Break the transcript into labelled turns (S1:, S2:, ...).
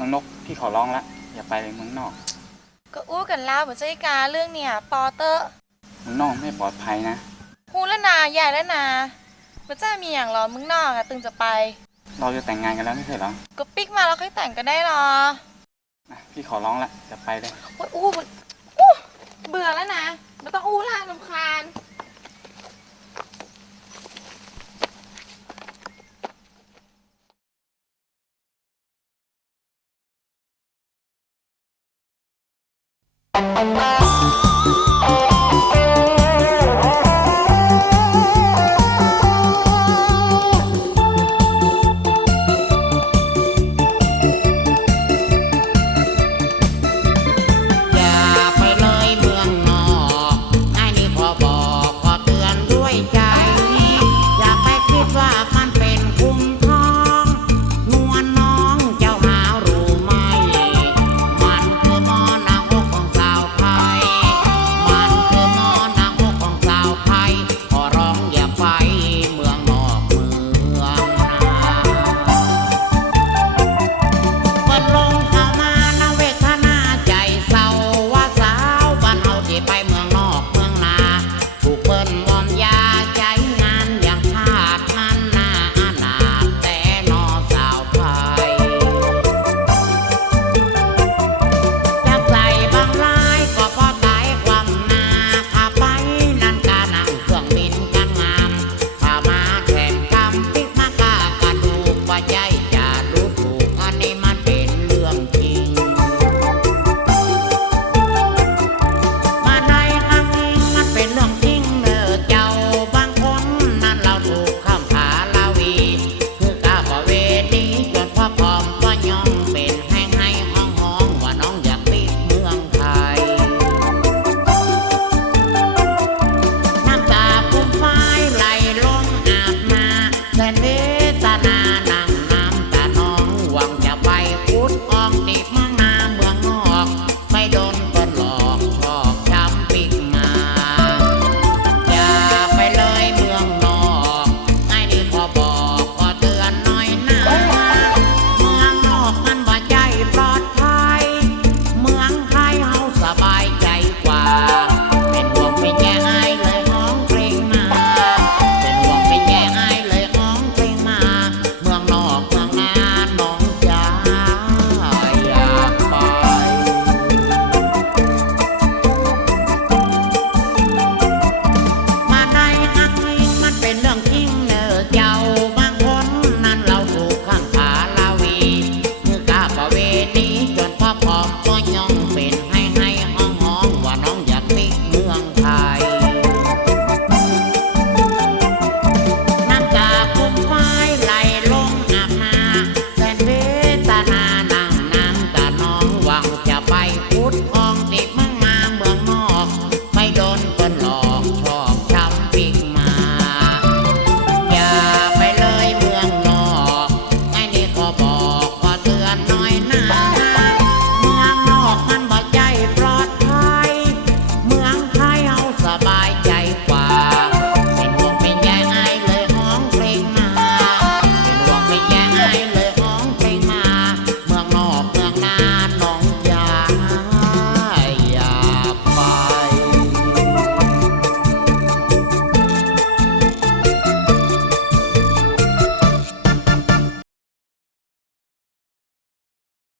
S1: น้องนกพี่ขอร้องละอย่าไปเลยเมืองนอก
S2: ก็อู้กันแล้วบ่ใจกาเรื่องเนี่ยปอเตอร์
S1: เมืองนอกไม่ปลอดภัยนะ
S2: ฮูแล้วนาใหญ่แล้วนาบ่จ้ามีอย่างหรอมึงนอกอะตึงจะไป
S1: เราจะแต่งงานกันแล้วไม่ใช่เหรอ
S2: ก็ปิ๊กมาแล้วค่อยแต่งก็ได้หรอ
S1: อะพี่ขอร้องละอย่าไปเลย
S2: โอ้ยอู้บ่อู้เบื่อแล้วนะไม่ต้องอู้ละลำคาญ
S3: Música